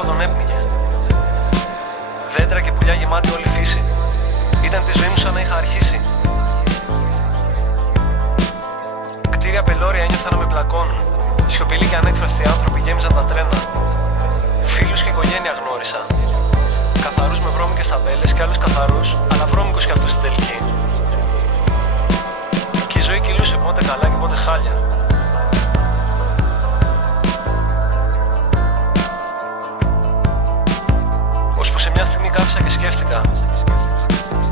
άνθρωπο τον έπνιγε. Δέντρα και πουλιά γεμάτη όλη φύση. Ήταν τη ζωή μου σαν να είχα αρχίσει. Κτίρια πελώρια ένιωθα να με πλακώνουν. Σιωπηλοί και ανέκφραστοι άνθρωποι γέμιζαν τα τρένα. Φίλους και οικογένεια γνώρισα. Καθαρούς με βρώμικες ταμπέλες και άλλους καθαρούς, αλλά βρώμικους κι αυτούς στην τελική. Και η ζωή κυλούσε πότε καλά και πότε χάλια. Ώσπου σε μια στιγμή κάθισα και σκέφτηκα,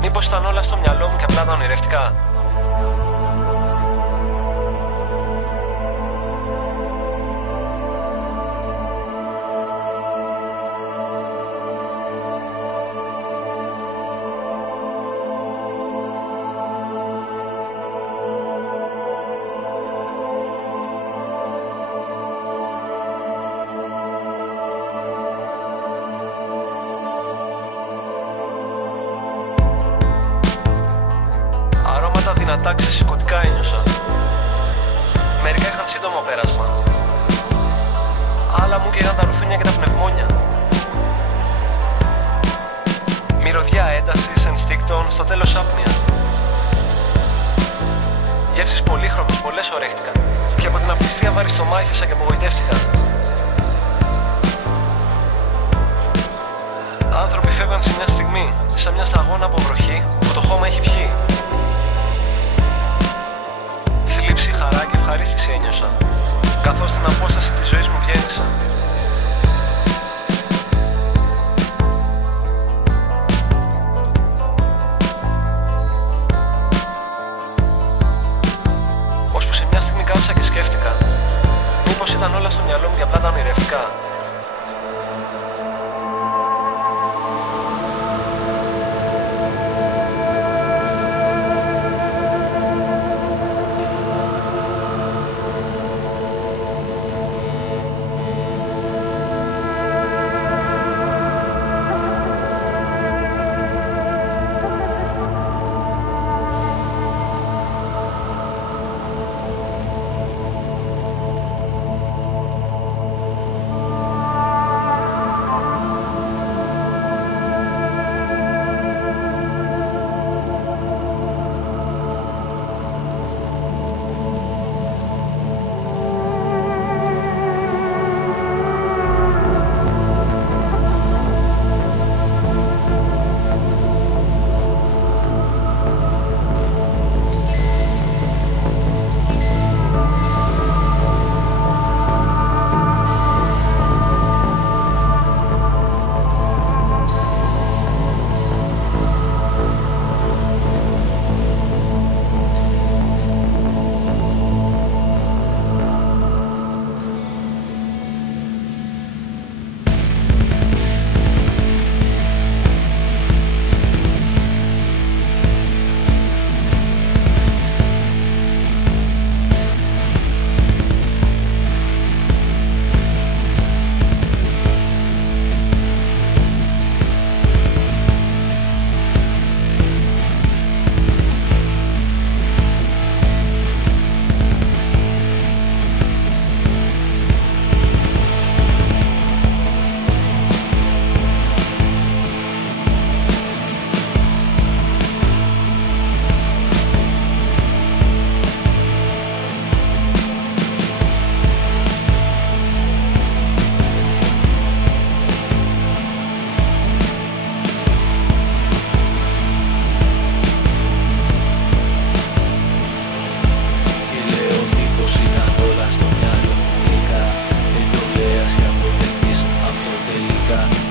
μήπως ήταν όλα στο μυαλό μου και απλά τα ονειρευτικά. Δυνατά ξεσηκωτικά ένιωσα. Μερικά είχαν σύντομο πέρασμα. Άλλα μου καίγαν τα ρουφίνια και τα πνευμόνια. Μυρωδιά έντασης, ενστίκτων, στο τέλος άπνοια. Γεύσεις πολύχρωμες, πολλές ορέχτηκαν. Και από την απιστία βάρη στο μάχησα και απογοητεύτηκα. Άνθρωποι φεύγαν σε μια στιγμή, σαν μια σταγόνα από βροχή που το χώμα έχει βγει. Θλίψη, χαρά και ευχαρίστηση ένιωσα, καθώς την απόσταση της ζωής μου γέννησα. Ώσπου σε μια στιγμή κάθισα και σκέφτηκα, μήπως ήταν όλα στο μυαλό μου και απλά τα ονειρευτικά.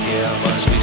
Και αβασβή